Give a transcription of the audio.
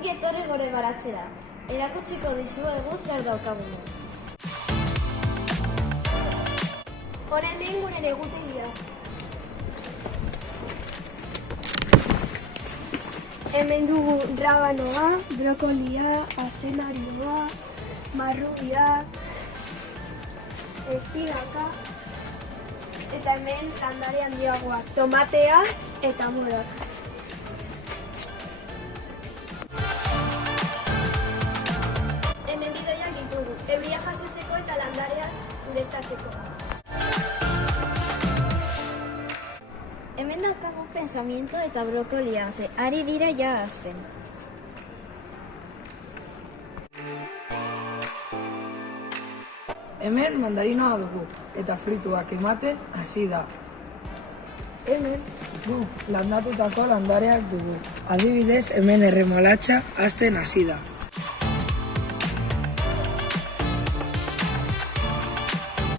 Ongi etorri gore baratzera. Erakutsiko dizuegu zer daukagun. Orain gure egutegia. Hemen dugu rabanoa, brokolia, azenarioa, marrubia, espinaka, eta hemen landare handiagoak, tomatea eta morak. Hemen bidoiak ditugu, euria jasotzeko eta landarea ureztatzeko. Hemen daukagu pensamiento eta brokolia, ari dira ja hasten. Hemen mandarinoa dugu eta frituak ematen hasi da. Hemen landatutako landareak dugu. Adibidez, hemen erremolatxa hasten hasi da.